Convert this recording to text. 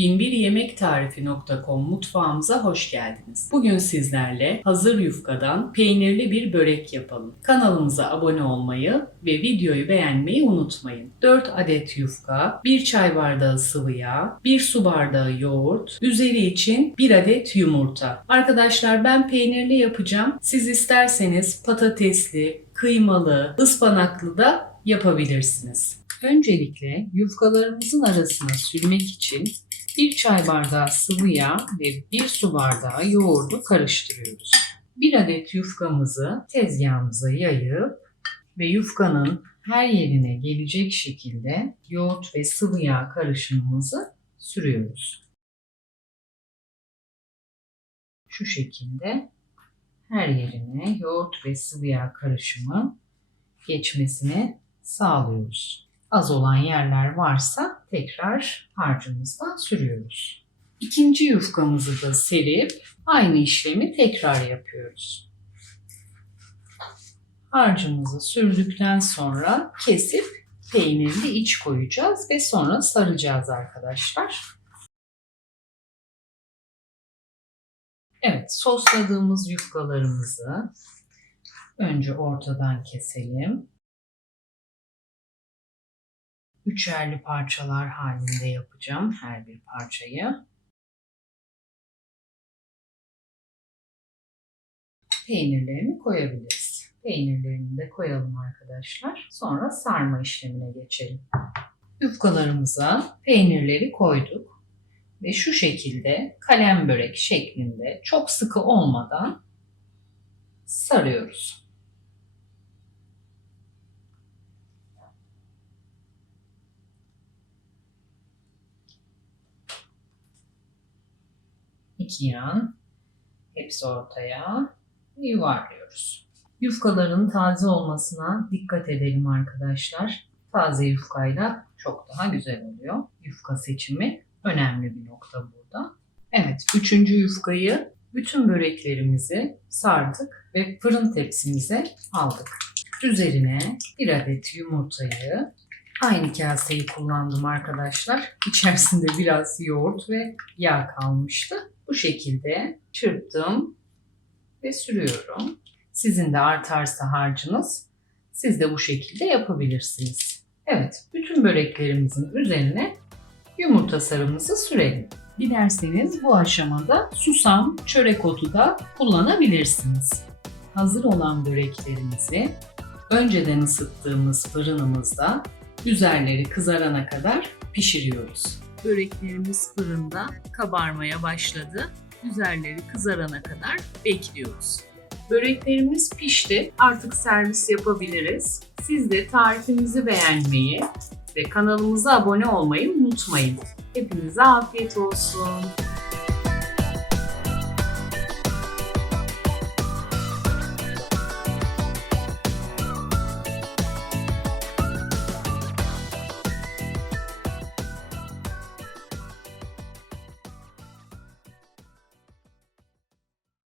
binbiryemekTarifi.com mutfağımıza hoş geldiniz. Bugün sizlerle hazır yufkadan peynirli bir börek yapalım. Kanalımıza abone olmayı ve videoyu beğenmeyi unutmayın. 4 adet yufka, 1 çay bardağı sıvı yağ, 1 su bardağı yoğurt, üzeri için 1 adet yumurta. Arkadaşlar ben peynirli yapacağım. Siz isterseniz patatesli, kıymalı, ıspanaklı da yapabilirsiniz. Öncelikle yufkalarımızın arasına sürmek için bir çay bardağı sıvı yağ ve bir su bardağı yoğurdu karıştırıyoruz. Bir adet yufkamızı tezgahımıza yayıp ve yufkanın her yerine gelecek şekilde yoğurt ve sıvı yağ karışımımızı sürüyoruz. Şu şekilde her yerine yoğurt ve sıvı yağ karışımı geçmesini sağlıyoruz. Az olan yerler varsa tekrar harcımızdan sürüyoruz. İkinci yufkamızı da serip aynı işlemi tekrar yapıyoruz. Harcımızı sürdükten sonra kesip peynirli iç koyacağız ve sonra saracağız arkadaşlar. Evet, sosladığımız yufkalarımızı önce ortadan keselim. Üçerli parçalar halinde yapacağım her bir parçayı. Peynirlerini koyabiliriz. Peynirlerini de koyalım arkadaşlar. Sonra sarma işlemine geçelim. Yufkalarımıza peynirleri koyduk ve şu şekilde kalem börek şeklinde çok sıkı olmadan sarıyoruz. İki yan hepsi ortaya yuvarlıyoruz. Yufkaların taze olmasına dikkat edelim arkadaşlar. Taze yufkayla çok daha güzel oluyor. Yufka seçimi önemli bir nokta burada. Evet, üçüncü yufkayı bütün böreklerimizi sardık ve fırın tepsimize aldık. Üzerine bir adet yumurtayı aynı kaseyi kullandım arkadaşlar. İçerisinde biraz yoğurt ve yağ kalmıştı. Bu şekilde çırptım ve sürüyorum. Sizin de artarsa harcınız siz de bu şekilde yapabilirsiniz. Evet, bütün böreklerimizin üzerine yumurta sarımızı sürelim. Dilerseniz bu aşamada susam, çörek otu da kullanabilirsiniz. Hazır olan böreklerimizi önceden ısıttığımız fırınımızda üzerleri kızarana kadar pişiriyoruz. Böreklerimiz fırında kabarmaya başladı. Üzerleri kızarana kadar bekliyoruz. Böreklerimiz pişti. Artık servis yapabiliriz. Siz de tarifimizi beğenmeyi ve kanalımıza abone olmayı unutmayın. Hepinize afiyet olsun.